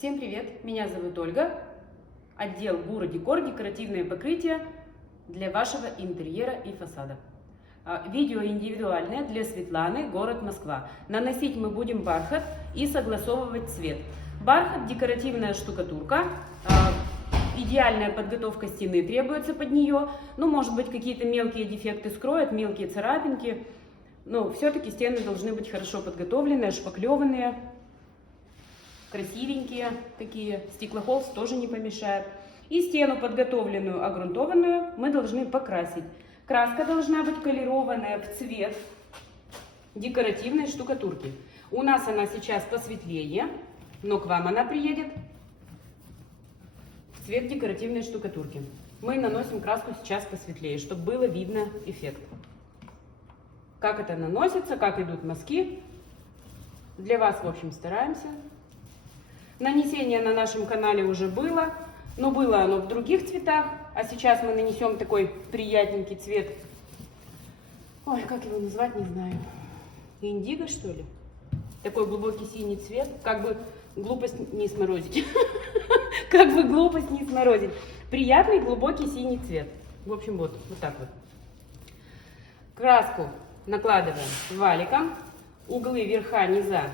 Всем привет! Меня зовут Ольга. Отдел Буро Декор, декоративное покрытие для вашего интерьера и фасада. Видео индивидуальное для Светланы, город Москва. Наносить мы будем бархат и согласовывать цвет. Бархат, декоративная штукатурка. Идеальная подготовка стены требуется под нее. Ну, может быть, какие-то мелкие дефекты скроют, мелкие царапинки. Но все-таки стены должны быть хорошо подготовленные, шпаклеванные. Красивенькие такие, стеклохолст тоже не помешает. И стену подготовленную, огрунтованную мы должны покрасить. Краска должна быть колерованная в цвет декоративной штукатурки. У нас она сейчас посветлее, но к вам она приедет в цвет декоративной штукатурки. Мы наносим краску сейчас посветлее, чтобы было видно эффект. Как это наносится, как идут мазки. Для вас, в общем, стараемся. Нанесение на нашем канале уже было, но было оно в других цветах, а сейчас мы нанесем такой приятненький цвет. Ой, как его назвать, не знаю. Индиго, что ли? Такой глубокий синий цвет, как бы глупость не сморозить. Как бы глупость не сморозить. Приятный глубокий синий цвет. В общем, вот так вот. Краску накладываем валиком, углы верха, низа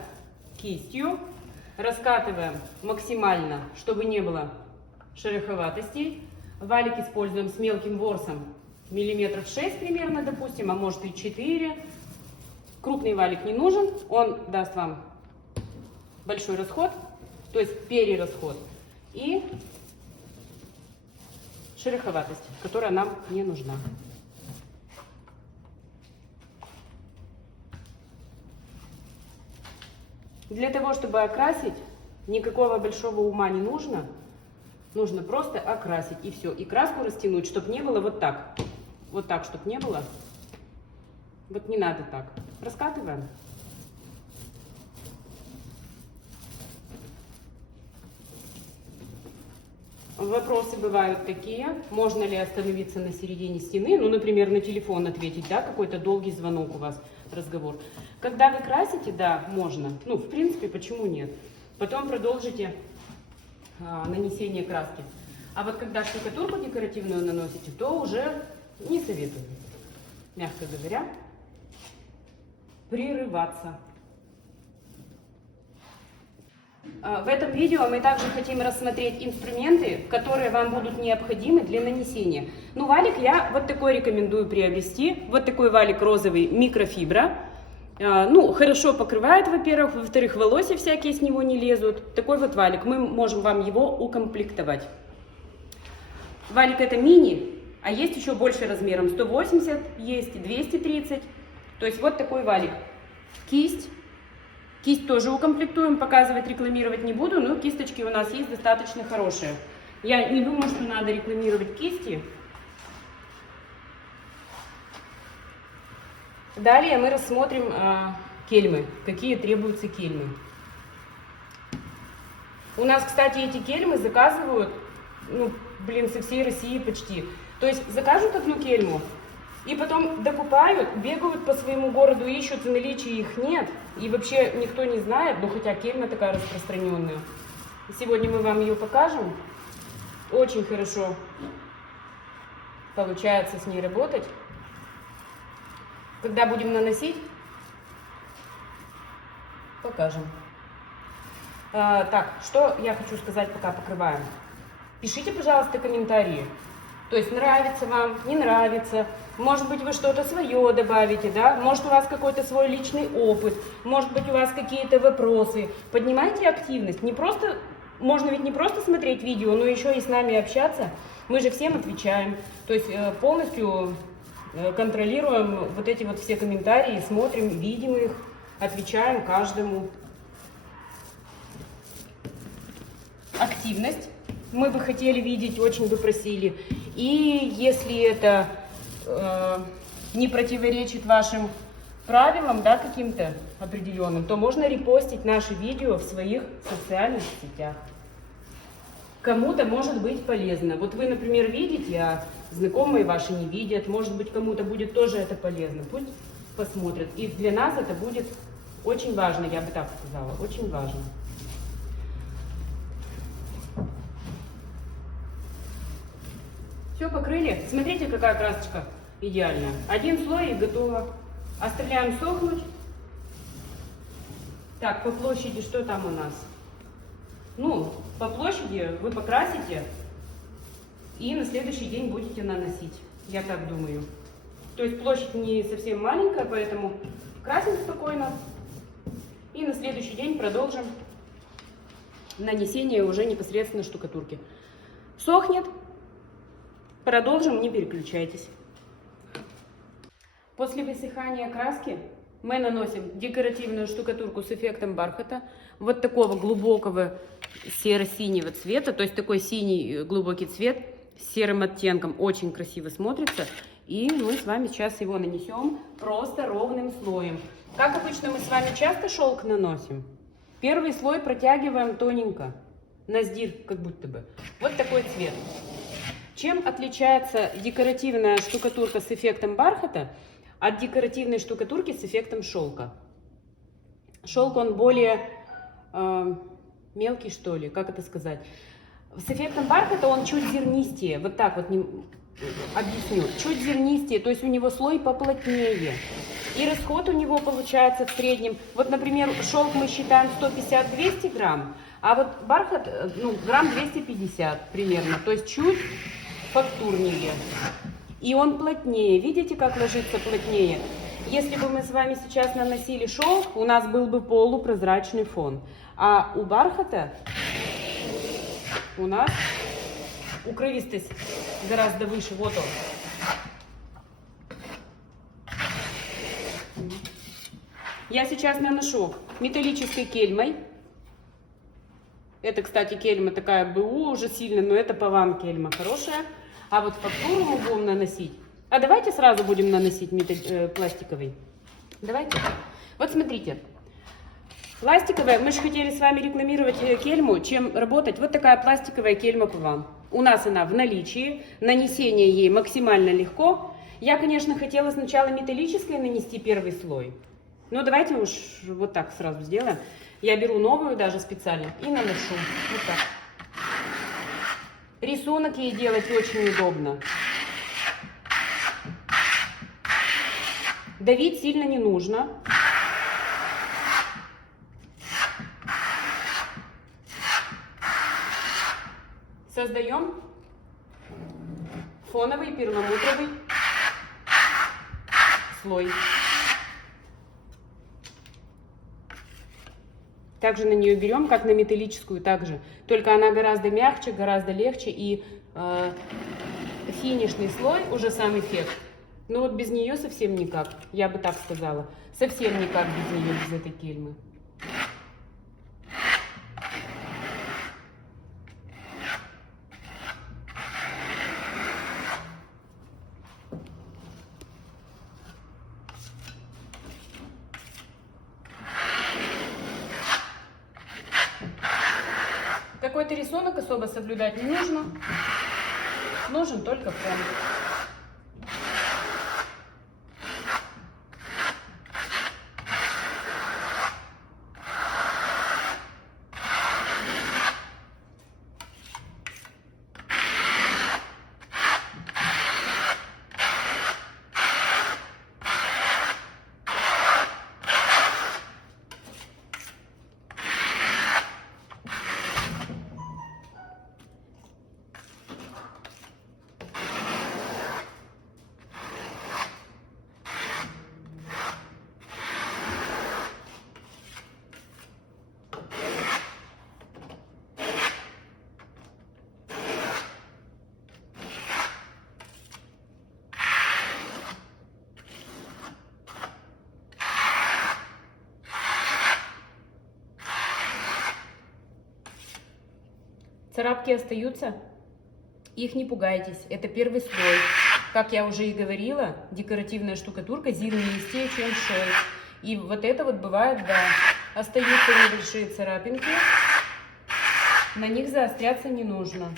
кистью. Раскатываем максимально, чтобы не было шероховатостей. Валик используем с мелким ворсом миллиметров 6 примерно, допустим, а может и 4. Крупный валик не нужен, он даст вам большой расход, то есть перерасход и шероховатость, которая нам не нужна. Для того, чтобы окрасить, никакого большого ума не нужно. Нужно просто окрасить и все. И краску растянуть, чтобы не было вот так. Вот так, чтобы не было. Вот не надо так. Раскатываем. Вопросы бывают такие. Можно ли остановиться на середине стены? Ну, например, на телефон ответить, да, какой-то долгий звонок у вас, разговор. Когда вы красите, да, можно. Ну, в принципе, почему нет? Потом продолжите нанесение краски. А вот когда штукатурку декоративную наносите, то уже не советую, мягко говоря, прерываться. В этом видео мы также хотим рассмотреть инструменты, которые вам будут необходимы для нанесения. Ну, валик я вот такой рекомендую приобрести. Вот такой валик розовый, микрофибра. Ну, хорошо покрывает, во-первых. Во-вторых, волосы всякие с него не лезут. Такой вот валик. Мы можем вам его укомплектовать. Валик это мини, а есть еще больше размером. 180 есть, 230. То есть вот такой валик. Кисть. Кисть тоже укомплектуем, показывать, рекламировать не буду, но кисточки у нас есть достаточно хорошие. Я не думаю, что надо рекламировать кисти. Далее мы рассмотрим кельмы, какие требуются кельмы. У нас, кстати, эти кельмы заказывают, ну, блин, со всей России почти. То есть закажут одну кельму и потом докупают, бегают по своему городу, ищут, в наличии их нет. И вообще никто не знает, ну хотя кельма такая распространенная. Сегодня мы вам ее покажем. Очень хорошо получается с ней работать. Когда будем наносить, покажем. Так, что я хочу сказать, пока покрываем. Пишите, пожалуйста, комментарии. То есть нравится вам, не нравится. Может быть, вы что-то свое добавите, да? Может, у вас какой-то свой личный опыт. Может быть, у вас какие-то вопросы. Поднимайте активность. Не просто, можно ведь не просто смотреть видео, но еще и с нами общаться. Мы же всем отвечаем. То есть полностью контролируем вот эти вот все комментарии, смотрим, видим их, отвечаем каждому. Активность мы бы хотели видеть, очень бы просили. И если это не противоречит вашим правилам, да, каким-то определенным, то можно репостить наши видео в своих социальных сетях. Кому-то может быть полезно. Вот вы, например, видите, а знакомые ваши не видят. Может быть, кому-то будет тоже это полезно. Пусть посмотрят. И для нас это будет очень важно, я бы так сказала, очень важно. Все покрыли. Смотрите, какая красочка идеальная. Один слой и готово. Оставляем сохнуть. Так, по площади что там у нас? Ну, по площади вы покрасите и на следующий день будете наносить. Я так думаю. То есть площадь не совсем маленькая, поэтому красим спокойно. И на следующий день продолжим нанесение уже непосредственно штукатурки. Сохнет. Продолжим, не переключайтесь. После высыхания краски мы наносим декоративную штукатурку с эффектом бархата. Вот такого глубокого серо-синего цвета. То есть такой синий глубокий цвет с серым оттенком. Очень красиво смотрится. И мы с вами сейчас его нанесем просто ровным слоем. Как обычно мы с вами часто шелк наносим. Первый слой протягиваем тоненько. Наздир как будто бы. Вот такой цвет. Чем отличается декоративная штукатурка с эффектом бархата от декоративной штукатурки с эффектом шелка? Шелк, он более мелкий, что ли, как это сказать. С эффектом бархата он чуть зернистее, вот так вот объясню, чуть зернистее, то есть у него слой поплотнее. И расход у него получается в среднем, вот, например, шелк мы считаем 150-200 грамм, а вот бархат, ну, грамм 250 примерно, то есть чуть фактурнее. И он плотнее, видите, как ложится плотнее? Если бы мы с вами сейчас наносили шелк, у нас был бы полупрозрачный фон, а у бархата у нас укрывистость гораздо выше. Вот он. Я сейчас наношу металлической кельмой. Это, кстати, кельма такая БУ уже сильно, но это по вам кельма хорошая. А вот фактуру мы будем наносить. А давайте сразу будем наносить пластиковый. Давайте. Вот смотрите. Пластиковая, мы же хотели с вами рекламировать кельму, чем работать. Вот такая пластиковая кельма по вам. У нас она в наличии, нанесение ей максимально легко. Я, конечно, хотела сначала металлической нанести первый слой. Но давайте уж вот так сразу сделаем. Я беру новую даже специально и наношу. Вот так. Рисунок ей делать очень удобно. Давить сильно не нужно. Создаем фоновый перламутровый слой. Также на нее берем, как на металлическую, также. Только она гораздо мягче, гораздо легче. И финишный слой, уже сам эффект. Ну вот без нее совсем никак, я бы так сказала. Совсем никак без нее, без этой кельмы. Какой-то рисунок особо соблюдать не нужно. Нужен только фон. Царапки остаются, их не пугайтесь, это первый слой. Как я уже и говорила, декоративная штукатурка зернистее, чем шелк. И вот это вот бывает, да, остаются небольшие царапинки, на них заостряться не нужно.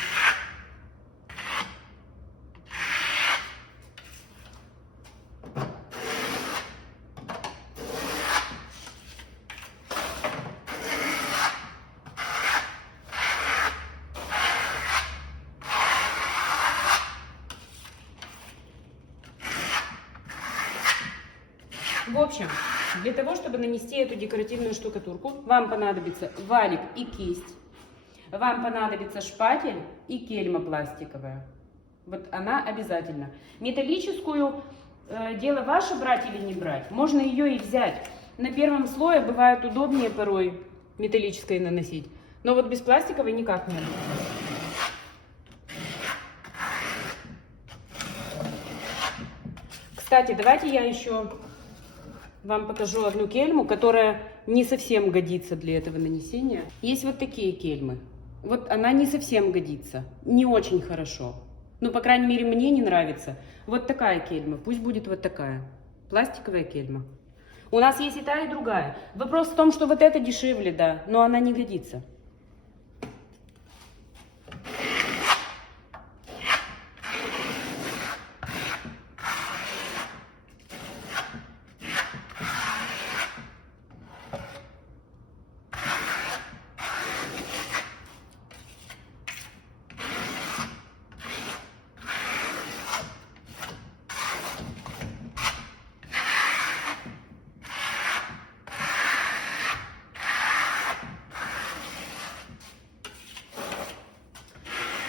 В общем, для того, чтобы нанести эту декоративную штукатурку, вам понадобится валик и кисть, вам понадобится шпатель и кельма пластиковая. Вот она обязательно. Металлическую, дело ваше брать или не брать, можно ее и взять. На первом слое бывает удобнее порой металлической наносить, но вот без пластиковой никак не обойдется. Кстати, давайте я еще вам покажу одну кельму, которая не совсем годится для этого нанесения. Есть вот такие кельмы. Вот она не совсем годится, не очень хорошо. Ну, по крайней мере, мне не нравится. Вот такая кельма, пусть будет вот такая. Пластиковая кельма. У нас есть и та, и другая. Вопрос в том, что вот эта дешевле, да, но она не годится.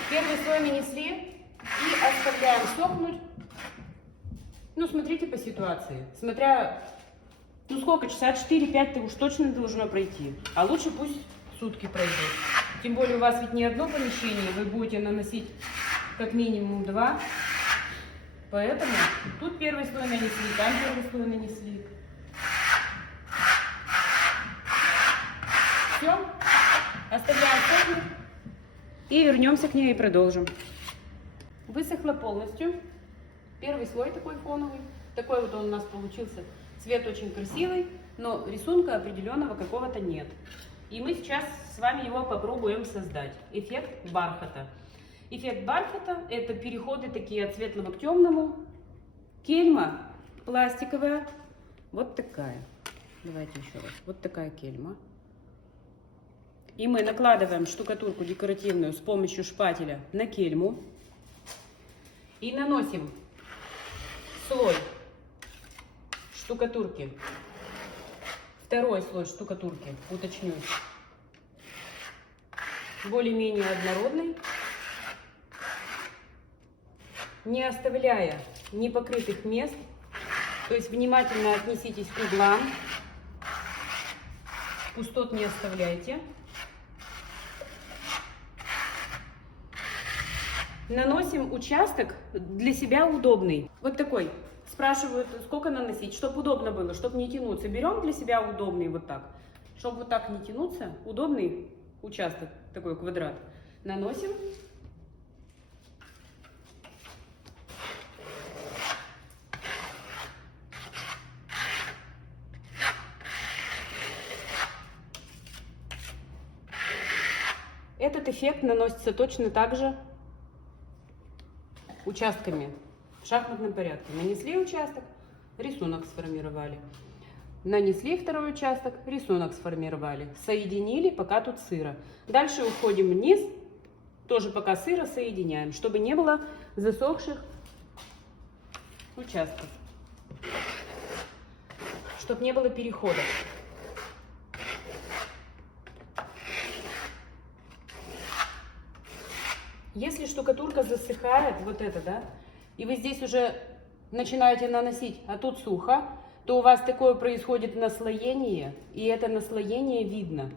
Первый слой нанесли и оставляем сохнуть. Ну, смотрите по ситуации. Смотря, ну сколько, часа 4-5 уж точно должно пройти. А лучше пусть сутки пройдут. Тем более у вас ведь не одно помещение, вы будете наносить как минимум 2. Поэтому тут первый слой нанесли, там первый слой нанесли. Все, оставляем сохнуть. И вернемся к ней и продолжим. Высохла полностью. Первый слой такой фоновый. Такой вот он у нас получился. Цвет очень красивый, но рисунка определенного какого-то нет. И мы сейчас с вами его попробуем создать. Эффект бархата. Эффект бархата – это переходы такие от светлого к темному. Кельма пластиковая. Вот такая. Давайте еще раз. Вот такая кельма. И мы накладываем штукатурку декоративную с помощью шпателя на кельму. И наносим слой штукатурки. Второй слой штукатурки, уточню, более-менее однородный. Не оставляя непокрытых мест. То есть внимательно отнеситесь к углам. Пустот не оставляйте. Наносим участок для себя удобный. Вот такой. Спрашивают, сколько наносить, чтобы удобно было, чтобы не тянуться. Берем для себя удобный вот так. Чтобы вот так не тянуться, удобный участок, такой квадрат. Наносим. Этот эффект наносится точно так же участками в шахматном порядке. Нанесли участок, рисунок сформировали. Нанесли второй участок, рисунок сформировали. Соединили, пока тут сыро. Дальше уходим вниз, тоже пока сыро соединяем, чтобы не было засохших участков. Чтобы не было переходов. Если штукатурка засыхает, вот это, да, и вы здесь уже начинаете наносить, а тут сухо, то у вас такое происходит наслоение, и это наслоение видно.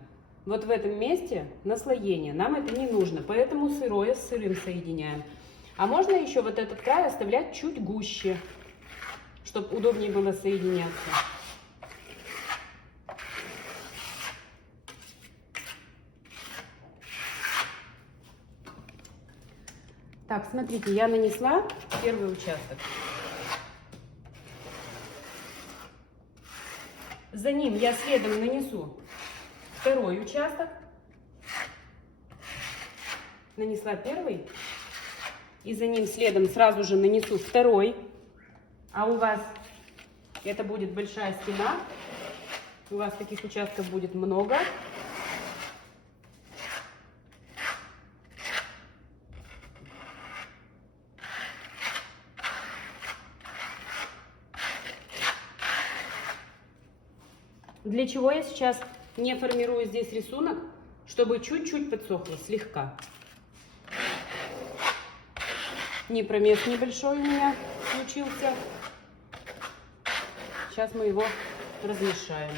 Вот в этом месте наслоение, нам это не нужно, поэтому сырое с сырым соединяем. А можно еще вот этот край оставлять чуть гуще, чтобы удобнее было соединяться. Так, смотрите, я нанесла первый участок. За ним я следом нанесу второй участок. Нанесла первый. И за ним следом сразу же нанесу второй. А у вас это будет большая стена. У вас таких участков будет много. Для чего я сейчас не формирую здесь рисунок? Чтобы чуть-чуть подсохло, слегка. Непромес небольшой у меня случился. Сейчас мы его размешаем.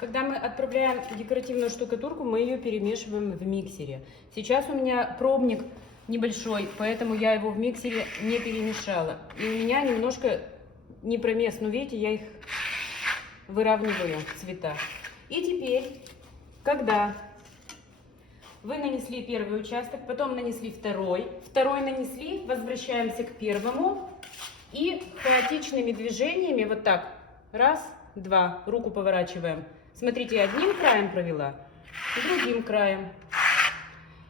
Когда мы отправляем декоративную штукатурку, мы ее перемешиваем в миксере. Сейчас у меня пробник небольшой, поэтому я его в миксере не перемешала. И у меня немножко непромес, но видите, я их выравниваю цвета. И теперь, когда вы нанесли первый участок, потом нанесли второй нанесли, возвращаемся к первому и хаотичными движениями вот так, раз, два, руку поворачиваем. Смотрите, я одним краем провела, другим краем.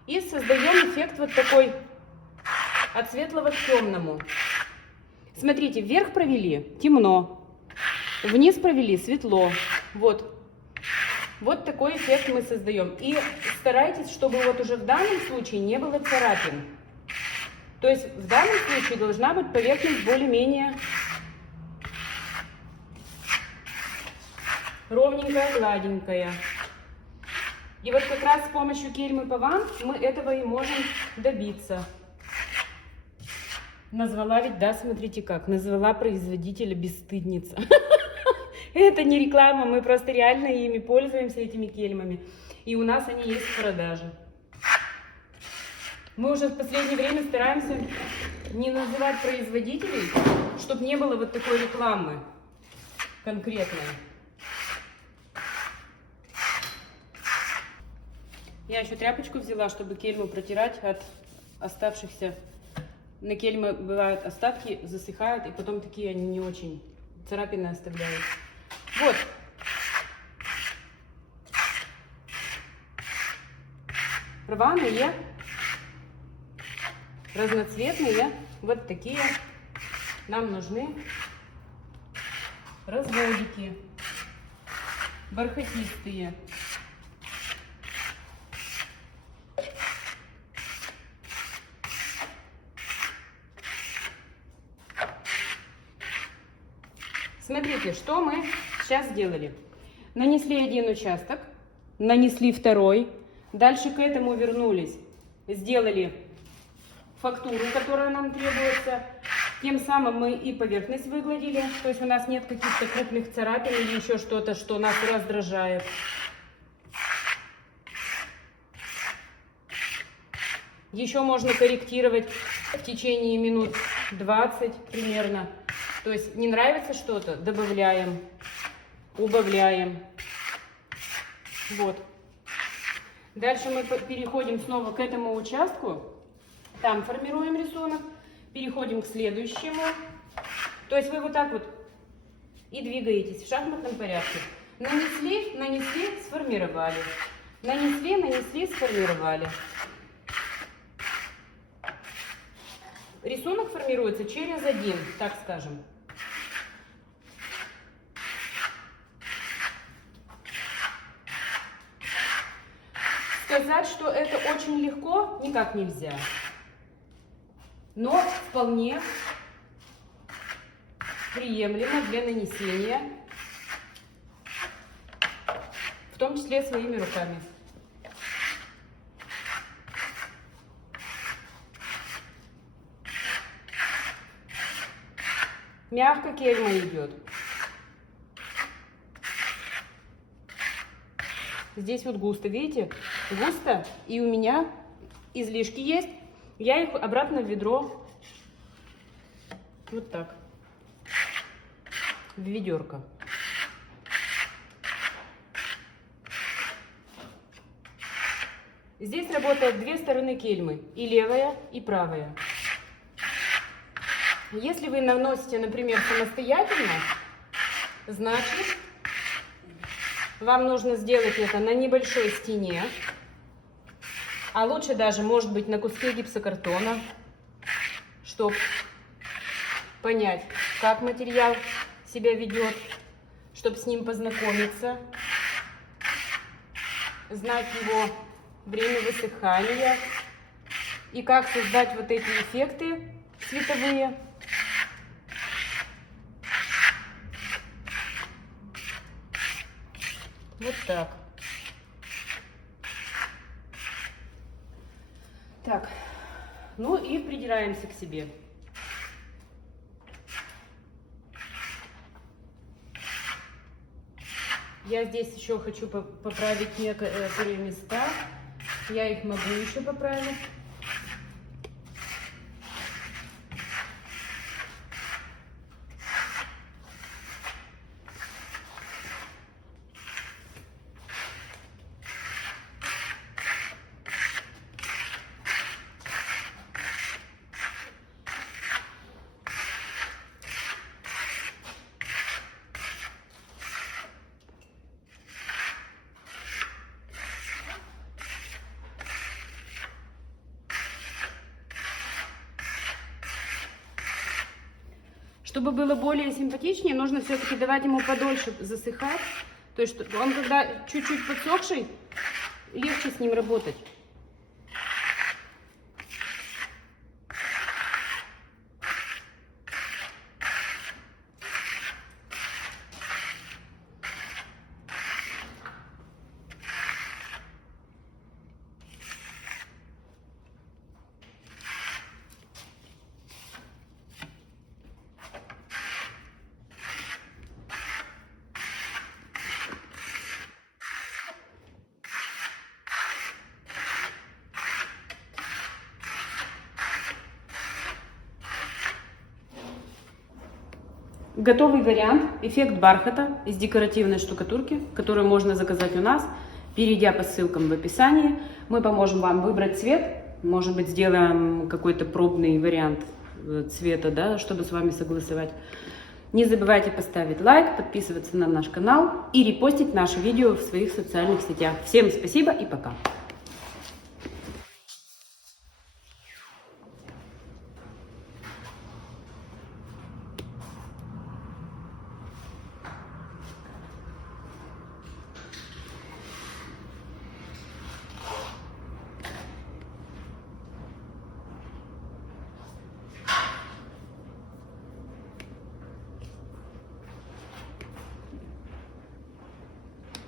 И создаем эффект вот такой от светлого к темному. Смотрите, вверх провели, темно. Вниз провели, светло. Вот. Вот такой эффект мы создаем. И старайтесь, чтобы вот уже в данном случае не было царапин. То есть в данном случае должна быть поверхность более-менее ровненькая, гладенькая. И вот как раз с помощью кельмы Паван мы этого и можем добиться. Назвала ведь, да, смотрите как, назвала производителя бесстыдница. Это не реклама, мы просто реально ими пользуемся, этими кельмами. И у нас они есть в продаже. Мы уже в последнее время стараемся не называть производителей, чтобы не было вот такой рекламы конкретной. Я еще тряпочку взяла, чтобы кельму протирать от оставшихся. На кельмы бывают остатки, засыхают, и потом такие они не очень царапины оставляют. Вот. Рваные, разноцветные, вот такие нам нужны разводики, бархатистые. Смотрите, что мы сейчас сделали. Нанесли один участок, нанесли второй, дальше к этому вернулись, сделали фактуру, которая нам требуется. Тем самым мы и поверхность выгладили, то есть у нас нет каких-то крупных царапин или еще что-то, что нас раздражает. Еще можно корректировать в течение минут 20 примерно. То есть не нравится что-то, добавляем, убавляем. Вот. Дальше мы переходим снова к этому участку. Там формируем рисунок. Переходим к следующему. То есть вы вот так вот и двигаетесь в шахматном порядке. Нанесли, нанесли, сформировали. Нанесли, нанесли, сформировали. Рисунок формируется через один, так скажем. Сказать, что это очень легко, никак нельзя. Но вполне приемлемо для нанесения, в том числе своими руками. Мягко кельма идет. Здесь вот густо, видите? Густо, и у меня излишки есть. Я их обратно в ведро, вот так, в ведерко. Здесь работают две стороны кельмы, и левая, и правая. Если вы наносите, например, самостоятельно, значит, вам нужно сделать это на небольшой стене, а лучше даже, может быть, на куске гипсокартона, чтобы понять, как материал себя ведет, чтобы с ним познакомиться, знать его время высыхания и как создать вот эти эффекты цветовые. Вот так. Так, ну и придираемся к себе. Я здесь еще хочу поправить некоторые места. Я их могу еще поправить. Чтобы было более симпатичнее, нужно все-таки давать ему подольше засыхать. То есть он, когда чуть-чуть подсохший, легче с ним работать. Готовый вариант, эффект бархата из декоративной штукатурки, которую можно заказать у нас, перейдя по ссылкам в описании. Мы поможем вам выбрать цвет, может быть, сделаем какой-то пробный вариант цвета, да, чтобы с вами согласовать. Не забывайте поставить лайк, подписываться на наш канал и репостить наши видео в своих социальных сетях. Всем спасибо и пока!